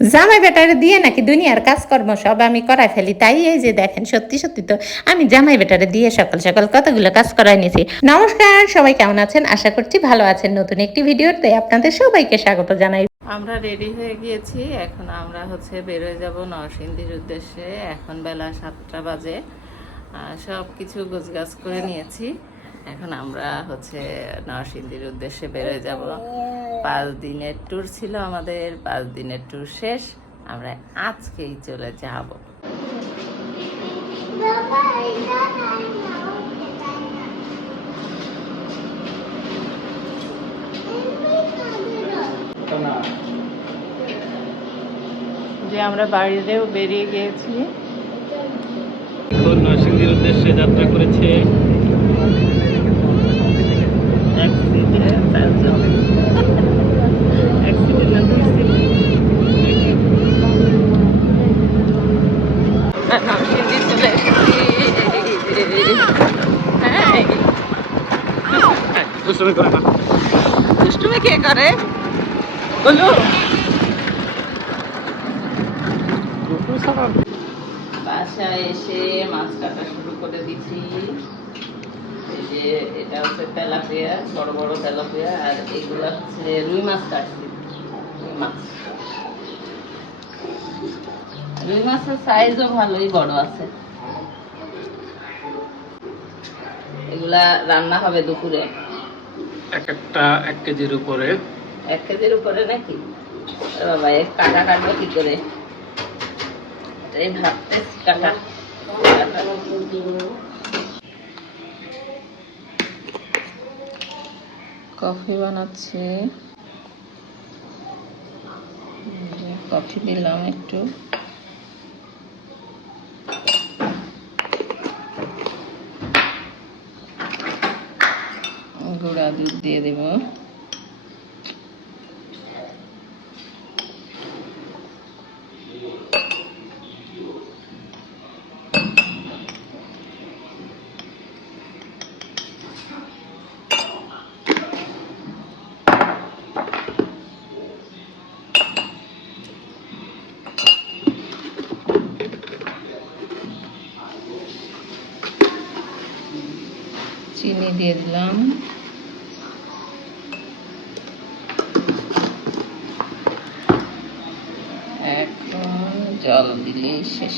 জামাই বেটারে দিয়ে নাকি দুনিয়ার কাজকর্ম সব আমি করাই ফেলি, তাই এই যে দেখেন সত্যি সত্যি তো আমি জামাই বেটারে দিয়ে সকাল সকাল কতগুলো কাজ করাই নিয়েছি। নমস্কার, সবাই কেমন আছেন? আশা করছি ভালো আছেন। নতুন একটি ভিডিওতে আপনাদের সবাইকে স্বাগত জানাই। আমরা রেডি হয়ে গিয়েছি, এখন আমরা বেরোয় যাব নরসিংদীর উদ্দেশ্যে। এখন বেলা 7টা বাজে। সব কিছু গোছগাছ করে নিয়েছি। এখন আমরা নরসিংদীর উদ্দেশ্যে বেরোয় যাব। 5 দিনের ট্যুর ছিল আমাদের, 5 দিনের ট্যুর শেষ, আমরা আজকেই চলে যাব। যে আমরা বাড়িতেও বেরিয়ে গিয়েছি, নরসিংদীর উদ্দেশ্যে যাত্রা করেছে। দুষ্টুমি কে করে বলো? বাসায় এসে মাছ কাটা শুরু করে দিচ্ছি। এই যে এটা তেলাপিয়া, বড় বড় তেলাপিয়া, আর এগুলা রুই মাছ কাটছি। রুই মাছের সাইজও ভালোই বড় আছে। এগুলা রান্না হবে দুপুরে। একটা 1 কেজির উপরে। 1 কেজির উপরে নাকি? বাবা, এক কাটা কাটবো কি করে? এই ভাবতেছি কাটা। কফি বানাচ্ছি, কফি দিলাম একটু। গুঁড়া দুধ দিয়ে দেব। চিনি দিয়ে দিলাম। এখন জল দিলেই শেষ।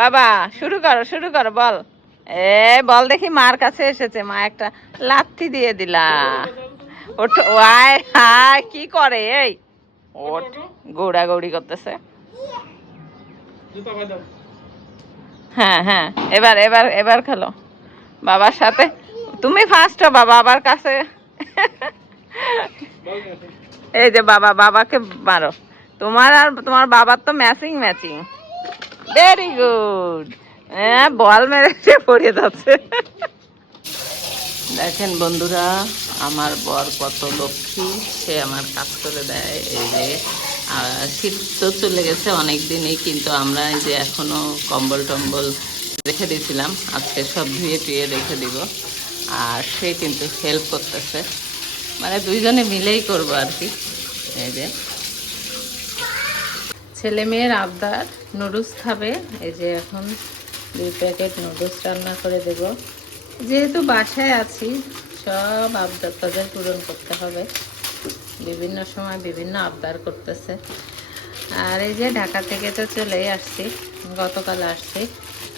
বাবা, শুরু করো বল। বল দেখি। মার কাছে এসেছে, মা একটা লাথি দিয়ে দিলা। ওঠ, আয় হায়, কি করে এই? ওঠ, গৌড়াগৌড়ি করতেছে। হ্যাঁ হ্যাঁ, এবার এবার এবার খেলো বাবার সাথে। তুমি ফার্স্ট হবা বাবার কাছে। এই যে বাবাকে মারো। তোমার আর তোমার বাবার তো ম্যাচিং ম্যাচিং। Very good. হ্যাঁ, বল মেরেছে, পড়ে যাচ্ছে। দেখেন বন্ধুরা, আমার বর কত লক্ষ্মী, সে আমার কাজ করে দেয়। এই যে শীত তো চলে গেছে অনেক দিনই, কিন্তু আমরা এই যে এখনো কম্বল টম্বল রেখে দিয়েছিলাম, আজকে সব ধুয়ে টুয়ে রেখে দিব। আর সে কিন্তু হেল্প করতেছে, মানে দুইজনে মিলেই করবো আর কি। এই যে ছেলে মেয়ের আবদার, নুডলস খাবে। এই যে এখন 2 প্যাকেট নুডলস রান্না করে দেব। যেহেতু বাসায় আছি, সব আবদার তাদের পূরণ করতে হবে। বিভিন্ন সময় বিভিন্ন আবদার করতেছে। আর এই যে ঢাকা থেকে তো চলেই আসছি, গতকাল আসছি।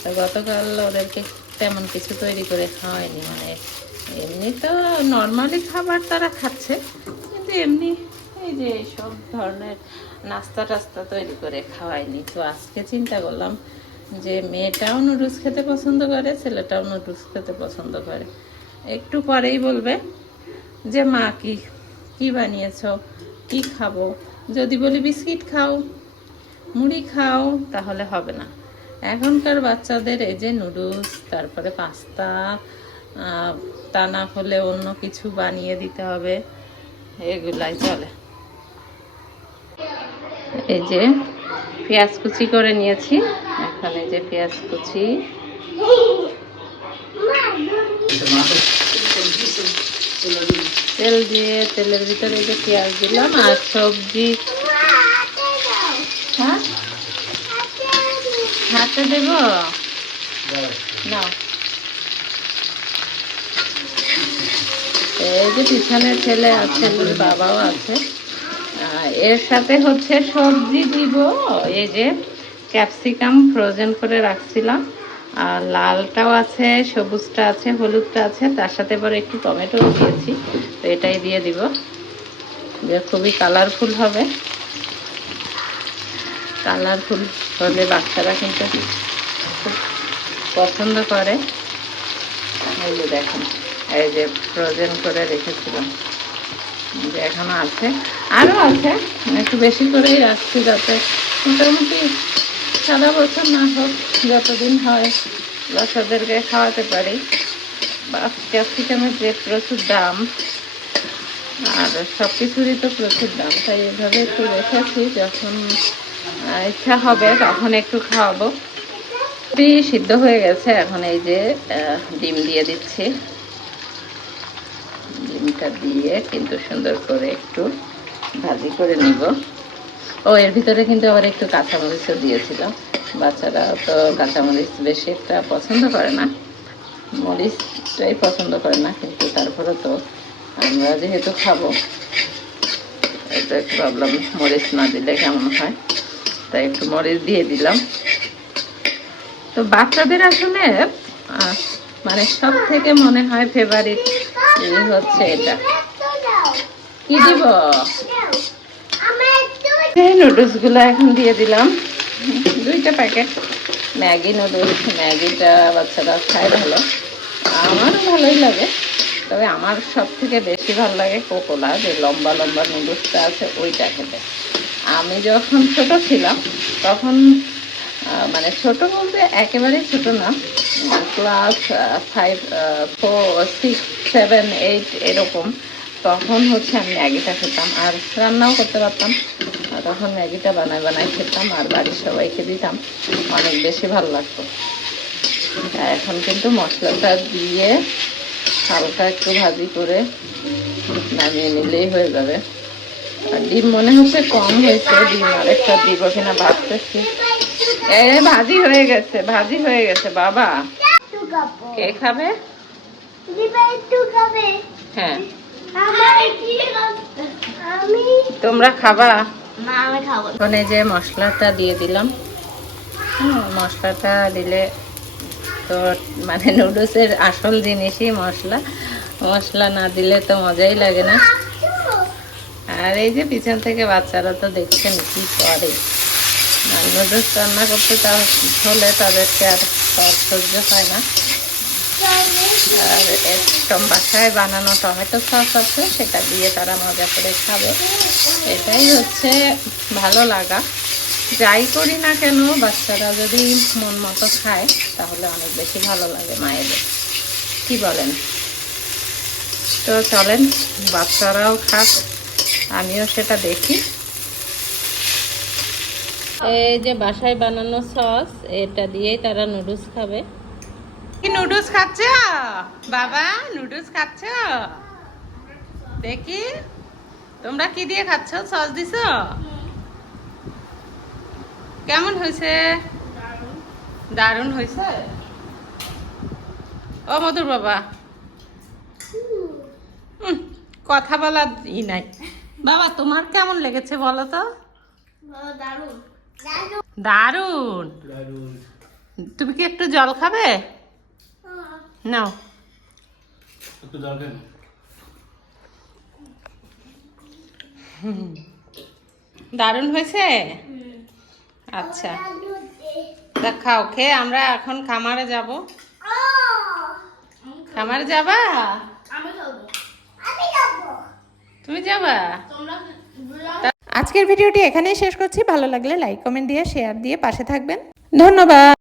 তো গতকাল ওদেরকে তেমন কিছু তৈরি করে খাওয়াইনি, মানে এমনি তো নর্মালি খাবার তারা খাচ্ছে, কিন্তু এমনি এই যে সব ধরনের নাস্তা টাস্তা তৈরি করে খাওয়াইনি। তো আজকে চিন্তা করলাম যে মেয়েটাও নুডলস খেতে পছন্দ করে, ছেলেটাও নুডলস খেতে পছন্দ করে। একটু পরেই বলবে যে মা কি কি বানিয়েছো, কি খাবো। যদি বলি বিস্কিট খাও, মুড়ি খাও, তাহলে হবে না। এখনকার বাচ্চাদের এই যে নুডলস, তারপরে পাস্তা, তা না হলে অন্য কিছু বানিয়ে দিতে হবে, এগুলাই চলে। এই যে পেঁয়াজ কুচি করে নিয়েছি, এখন এই যে পেঁয়াজ কুচি, তেল দিয়ে তেলের ভিতরে এই যে পেঁয়াজ দিলাম আর সবজি। হ্যাঁ, হাতে দেব না। এই যে পিছনে ছেলে আর ছেলের বাবাও আছে। এর সাথে হচ্ছে সবজি দিব, এই যে ক্যাপসিকাম ফ্রোজেন করে রাখছিলাম, আর লালটাও আছে, সবুজটা আছে, হলুদটা আছে, তার সাথে পরে একটু টমেটো দিয়েছি। তো এটাই দিয়ে দিব, যে খুবই কালারফুল হবে। কালারফুল হলে বাচ্চারা কিন্তু খুব পছন্দ করে। এই যে দেখুন, এই যে ফ্রোজেন করে রেখেছিলাম, যে এখনো আছে, আরও আছে, একটু বেশি করেই রাখছি যাতে মোটামুটি সারা বছর না হোক, যতদিন হয় বাচ্চাদেরকে খাওয়াতে পারি। ক্যাপসিকামের যে প্রচুর দাম, আর সব কিছুরই তো প্রচুর দাম, তাই এভাবে একটু রেখেছি, যখন ইচ্ছা হবে তখন একটু খাওয়াবো। সিদ্ধ হয়ে গেছে, এখন এই যে ডিম দিয়ে দিচ্ছি। ডিমটা দিয়ে কিন্তু সুন্দর করে একটু ভাজি করে নিব। ও এর ভিতরে কিন্তু আবার একটু কাঁচামরিচও দিয়েছিলাম। বাচ্চারা তো কাঁচামরিচ বেশি একটা পছন্দ করে না, মরিচটাই পছন্দ করে না, কিন্তু তারপরে তো আমরা যেহেতু খাবো, এটা একটু ভাবলাম মরিচ না দিলে কেমন হয়, তাই একটু মরিচ দিয়ে দিলাম। তো বাচ্চাদের আসলে মানে সব থেকে মনে হয় ফেভারিট হচ্ছে এটা। কি দিব, নুডলস গুলো এখন দিয়ে দিলাম, 2টা প্যাকেট ম্যাগি নুডলস। ম্যাগিটা বাচ্চারা খায় ভালো, আমারও ভালোই লাগে, তবে আমার সব থেকে বেশি ভালো লাগে কোকোলা, যে লম্বা লম্বা নুডলসটা আছে ওইটা খেতে। আমি যখন ছোট ছিলাম তখন, মানে ছোট বলতে একেবারেই ছোট না, ক্লাস 5, 4, 6, 7, 8 এরকম, তখন হচ্ছে আমি ম্যাগিটা খেতাম আর রান্নাও করতে পারতাম। তখন ম্যাগিটা বানায় বানায় খেতাম আর বাড়ির সবাইকে দিতাম, অনেক বেশি ভালো লাগতো। এখন কিন্তু মশলাটা দিয়ে হালকা একটু ভাজি করে নামিয়ে নিলেই হয়ে যাবে। আর ডিম মনে হচ্ছে কম হয়েছে, ডিম আরেকটা দিব কিনা ভাবতেছি। ভাজি হয়ে গেছে, ভাজি হয়ে গেছে বাবা। কে খাবে? হ্যাঁ, তোমরা খাবা? এখন এই যে মশলাটা দিয়ে দিলাম। মশলাটা দিলে তো মানে নুডলসের আসল জিনিসই মশলা, মশলা না দিলে তো মজাই লাগে না। আর এই যে পিছন থেকে বাচ্চারা তো দেখছেন কি করে, নুডলস রান্না করতে হলে তাদেরকে আর সহ্য হয় না। আর একদম বাসায় বানানো টমেটো সস আছে, সেটা দিয়ে তারা মজা করে খাবে। এটাই হচ্ছে ভালো লাগা। যাই করি না কেন, বাচ্চারা যদি মন মতো খায় তাহলে অনেক বেশি ভালো লাগে মায়েদের, কি বলেন? তো চলেন বাচ্চারাও খাক, আমিও সেটা দেখি। এই যে বাসায় বানানো সস, এটা দিয়েই তারা নুডলস খাবে। কি নুডলস খাচ্ছ বাবা? নুডলস খাচ্ছ? দেখি তোমরা কি দিয়ে খাচ্ছ, সস দিছ? কেমন হয়েছে? দারুণ হয়েছে। ও মধুর বাবা, কথা বলার ই নাই। বাবা তোমার কেমন লেগেছে বলো তো? দারুণ। তুমি কি একটু জল খাবে? নাও। দারুণ হয়েছে। আচ্ছা তা খাও, খেয়ে আমরা এখন খামারে যাব। খামারে যাবা? তুমি যাবা? আজকের ভিডিওটি এখানেই শেষ করছি। ভালো লাগলে লাইক কমেন্ট দিয়ে শেয়ার দিয়ে পাশে থাকবেন। ধন্যবাদ।